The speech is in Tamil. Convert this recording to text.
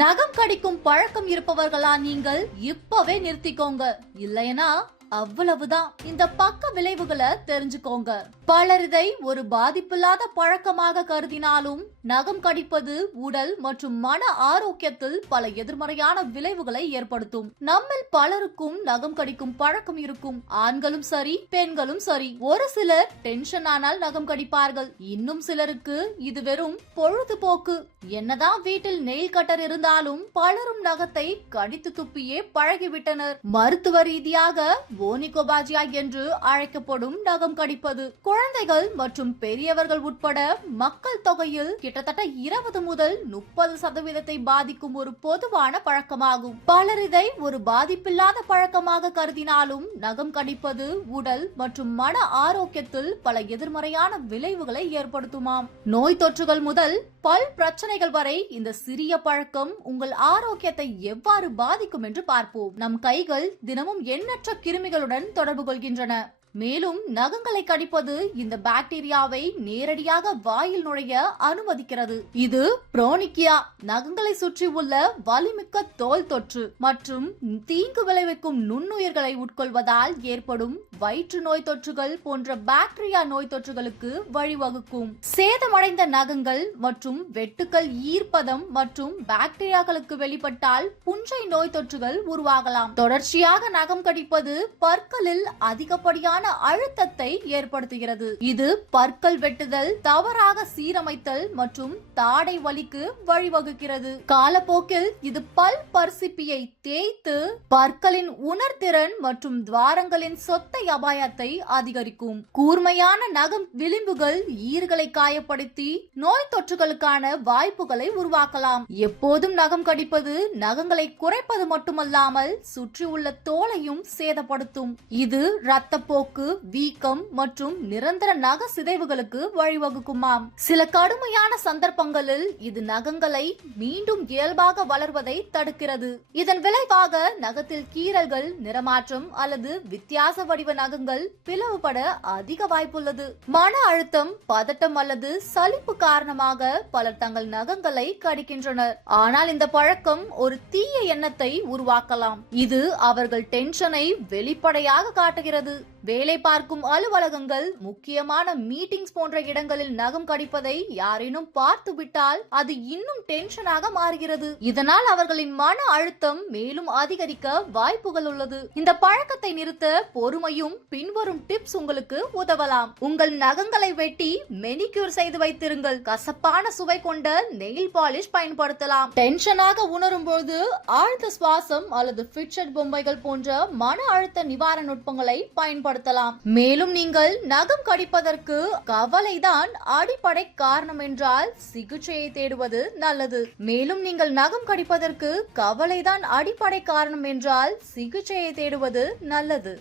நகம் கடிக்கும் பழக்கம் இருப்பவர்களா நீங்கள் இப்பவே நிறுத்திக்கோங்க. இல்லைனா அவ்வளவுதான். இந்த பக்க விளைவுகளை தெரிஞ்சுக்கோங்க. பலர் இதை ஒரு பாதிப்பில்லாத பழக்கமாக கருதினாலும் நகம் கடிப்பது உடல் மற்றும் மன ஆரோக்கியத்தில் பல எதிர்மறையான விளைவுகளை ஏற்படுத்தும். நம்மில் பலருக்கும் நகம் கடிக்கும் பழக்கம் இருக்கும். ஆண்களும் சரி பெண்களும் சரி. ஒரு சிலர் டென்ஷன் ஆனால் நகம் கடிப்பார்கள். இன்னும் சிலருக்கு இது வெறும் பொழுதுபோக்கு. என்னதான் வீட்டில் நெயில் கட்டர் இருந்தாலும் பலரும் நகத்தை கடித்து துப்பியே பழகிவிட்டனர். மருத்துவ ரீதியாக ஓனிகோபாஜியா என்று அழைக்கப்படும் நகம் கடிப்பது. குழந்தைகள் மற்றும் பெரியவர்கள் உட்பட மக்கள் தொகையில் கிட்டத்தட்ட இருபது முதல் முப்பது சதவீதத்தை பாதிக்கும் ஒரு பொதுவான பழக்கமாகும். பலர் இதை ஒரு பாதிப்பில்லாத பழக்கமாக கருதினாலும் நகம் கடிப்பது உடல் மற்றும் மன ஆரோக்கியத்தில் பல எதிர்மறையான விளைவுகளை ஏற்படுத்துமாம். நோய் தொற்றுகள் முதல் பல் பிரச்சனைகள் வரை இந்த சிறிய பழக்கம் உங்கள் ஆரோக்கியத்தை எவ்வாறு பாதிக்கும் என்று பார்ப்போம். நம் கைகள் தினமும் எண்ணற்ற கிருமி கிருமிகளுடன் தொடர்பு கொள்கின்றன. மேலும் நகங்களை கடிப்பது இந்த பாக்டீரியாவை நேரடியாக வாயில் நுழைய அனுமதிக்கிறது. இது புரோனிக்கியா நகங்களை சுற்றி உள்ள வலிமிக்க தோல் தொற்று மற்றும் தீங்கு விளைவிக்கும் நுண்ணுயிர்களை உட்கொள்வதால் ஏற்படும் வயிற்று நோய் தொற்றுகள் போன்ற பாக்டீரியா நோய் தொற்றுகளுக்கு வழிவகுக்கும். சேதமடைந்த நகங்கள் மற்றும் வெட்டுக்கள் ஈர்ப்பதம் மற்றும் பாக்டீரியாக்களுக்கு வெளிப்பட்டால் புஞ்சை நோய் தொற்றுகள் உருவாகலாம். தொடர்ச்சியாக நகம் கடிப்பது பற்களில் அதிகப்படியான மன அழுத்தத்தை ஏற்படுத்துகிறது. இது பற்கள் வெட்டுதல் தவறாக சீரமைத்தல் மற்றும் தாடை வலிக்கு வழிவகுக்கிறது. காலப்போக்கில் இது பல் பர்சிப்பியை தேய்த்து பற்களின் உணர்திறன் மற்றும் துவாரங்களின் சொத்தை அபாயத்தை அதிகரிக்கும். கூர்மையான நகம் விளிம்புகள் ஈர்களை காயப்படுத்தி நோய் தொற்றுகளுக்கான வாய்ப்புகளை உருவாக்கலாம். எப்போதும் நகம் கடிப்பது நகங்களை குறைப்பது மட்டுமல்லாமல் சுற்றியுள்ள தோலையும் சேதப்படுத்தும். இது இரத்தப்போக்கு வீக்கம் மற்றும் நிரந்தர நக சிதைவுகளுக்கு வழிவகுக்குமாம். சில கடுமையான சந்தர்ப்பங்களில் இது நகங்களை மீண்டும் இயல்பாக வளர்வதை தடுக்கிறது. இதன் விளைவாக நகத்தில் கீறல்கள் நிறமாற்றம் அல்லது வித்தியாச வடிவ நகங்கள் பிளவுபட அதிக வாய்ப்புள்ளது. மன அழுத்தம் பதட்டம் அல்லது சலிப்பு காரணமாக பலர் தங்கள் நகங்களை கடிக்கின்றனர். ஆனால் இந்த பழக்கம் ஒரு தீய எண்ணத்தை உருவாக்கலாம். இது அவர்கள் டென்ஷனை வெளிப்படையாக காட்டுகிறது. வேலை பார்க்கும் அலுவலகங்கள் முக்கியமான மீட்டிங்ஸ் போன்ற இடங்களில் நகம் கடிப்பதை யாரேனும் பார்த்து விட்டால் அது இன்னும் டென்ஷனாக மாறுகிறது. இதனால் அவர்களின் மன அழுத்தம் மேலும் அதிகரிக்க வாய்ப்புகள் உள்ளது. இந்த பழக்கத்தை நிறுத்த பொறுமையும் பின்வரும் டிப்ஸ் உங்களுக்கு உதவலாம். உங்கள் நகங்களை வெட்டி மெனிக்யூர் செய்து வைத்திருங்கள். கசப்பான சுவை கொண்ட நெயில் பாலிஷ் பயன்படுத்தலாம். டென்ஷனாக உணரும் போது ஆழ்ந்த சுவாசம் அல்லது ஃபிட்சட் பொம்மைகள் போன்ற மன அழுத்த நிவாரண நுட்பங்களை ஏற்படுத்தலாம் மேலும் நீங்கள் நகம் கடிப்பதற்கு கவலைதான் அடிப்படை காரணம் என்றால் சிகிச்சையை தேடுவது நல்லது. மேலும் நீங்கள் நகம் கடிப்பதற்கு கவலைதான் அடிப்படை காரணம் என்றால் சிகிச்சையை தேடுவது நல்லது.